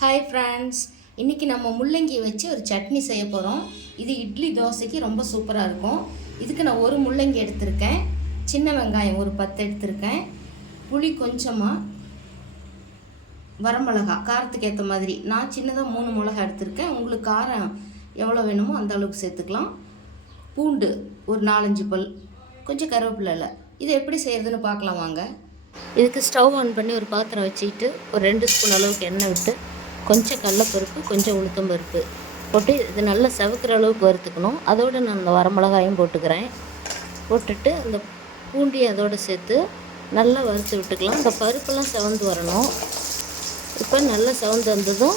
Hi friends, இன்றைக்கி நம்ம முள்ளங்கியை வச்சு ஒரு சட்னி செய்ய போகிறோம். இது இட்லி தோசைக்கு ரொம்ப சூப்பராக இருக்கும். இதுக்கு நான் ஒரு முள்ளங்கி எடுத்திருக்கேன், சின்ன வெங்காயம் ஒரு 10 எடுத்திருக்கேன், புளி கொஞ்சமாக, வரமிளகா காரத்துக்கு ஏற்ற மாதிரி. நான் சின்னதாக 3 மிளகா எடுத்திருக்கேன். உங்களுக்கு காரம் எவ்வளோ வேணுமோ அந்த அளவுக்கு சேர்த்துக்கலாம். பூண்டு ஒரு 4-5 பல், கொஞ்சம் கருவேப்பிலை. இதை எப்படி செய்கிறதுன்னு பார்க்கலாம் வாங்க. இதுக்கு ஸ்டவ் ஆன் பண்ணி ஒரு பாத்திரம் வச்சுக்கிட்டு ஒரு 2 ஸ்பூன் அளவுக்கு எண்ணெய் விட்டு கொஞ்சம் கடலப்பருப்பு, கொஞ்சம் உளுத்தம் பருப்பு போட்டு இது நல்லா செவக்கிற அளவுக்கு வறுத்துக்கணும். அதோடு நான் அந்த வரமிளகாயும் போட்டுக்கிறேன். போட்டுட்டு இந்த பூண்டி அதோடு சேர்த்து நல்லா வறுத்து விட்டுக்கலாம். இந்த பருப்பெல்லாம் செவந்து வரணும். இப்போ நல்லா செவந்து வந்ததும்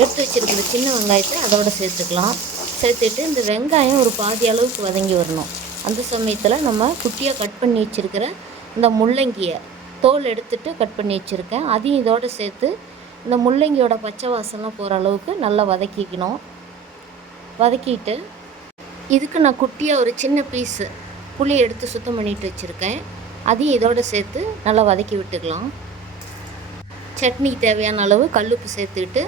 எடுத்து வச்சுருக்கிற சின்ன வெங்காயத்தை அதோடு சேர்த்துக்கலாம். சேர்த்துட்டு இந்த வெங்காயம் ஒரு பாதி அளவுக்கு வதங்கி வரணும். அந்த சமயத்தில் நம்ம குட்டியாக கட் பண்ணி வச்சுருக்கிற இந்த முள்ளங்கியை தோல் எடுத்துகிட்டு கட் பண்ணி வச்சுருக்கேன், அதையும் இதோடு சேர்த்து இந்த முள்ளங்கியோட பச்சை வாசம்லாம் போகிற அளவுக்கு நல்லா வதக்கிக்கணும். வதக்கிட்டு இதுக்கு நான் குட்டியாக ஒரு சின்ன பீஸு புளி எடுத்து சுத்தம் பண்ணிட்டு வச்சுருக்கேன், அதையும் இதோடு சேர்த்து நல்லா வதக்கி விட்டுக்கலாம். சட்னிக்கு தேவையான அளவு கல்லுப்பு சேர்த்துக்கிட்டு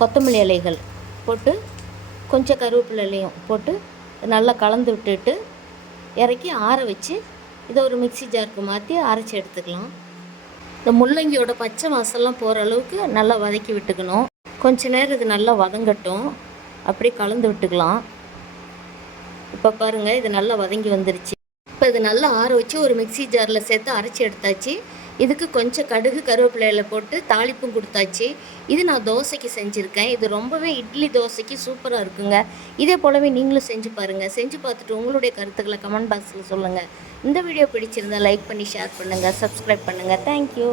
கொத்தமல்லி இலைகள் போட்டு கொஞ்சம் கருவேப்பிலை இலையும் போட்டு நல்லா கலந்து விட்டுட்டு இறக்கி ஆற வச்சு இதை ஒரு மிக்சி ஜாருக்கு மாற்றி அரைச்சி எடுத்துக்கலாம். இந்த முள்ளங்கியோட பச்சை வாசல்லாம் போகிற அளவுக்கு நல்லா வதக்கி விட்டுக்கணும். கொஞ்ச நேரம் இது நல்லா வதங்கட்டும், அப்படி கலந்து விட்டுக்கலாம். இப்போ பாருங்கள், இது நல்லா வதங்கி வந்துருச்சு. இப்போ இது நல்லா ஆற வச்சு ஒரு மிக்சி ஜாரில் சேர்த்து அரைச்சி எடுத்தாச்சு. இதுக்கு கொஞ்சம் கடுகு கருவேப்பிலையில் போட்டு தாளிப்பும் கொடுத்தாச்சு. இது நான் தோசைக்கு செஞ்சுருக்கேன். இது ரொம்பவே இட்லி தோசைக்கு சூப்பராக இருக்குங்க. இதே போலவே நீங்களும் செஞ்சு பாருங்கள். செஞ்சு பார்த்துட்டு உங்களுடைய கருத்துக்களை கமெண்ட் பாக்ஸில் சொல்லுங்கள். இந்த வீடியோ பிடிச்சிருந்தால் லைக் பண்ணி ஷேர் பண்ணுங்கள், சப்ஸ்கிரைப் பண்ணுங்கள். தேங்க்யூ.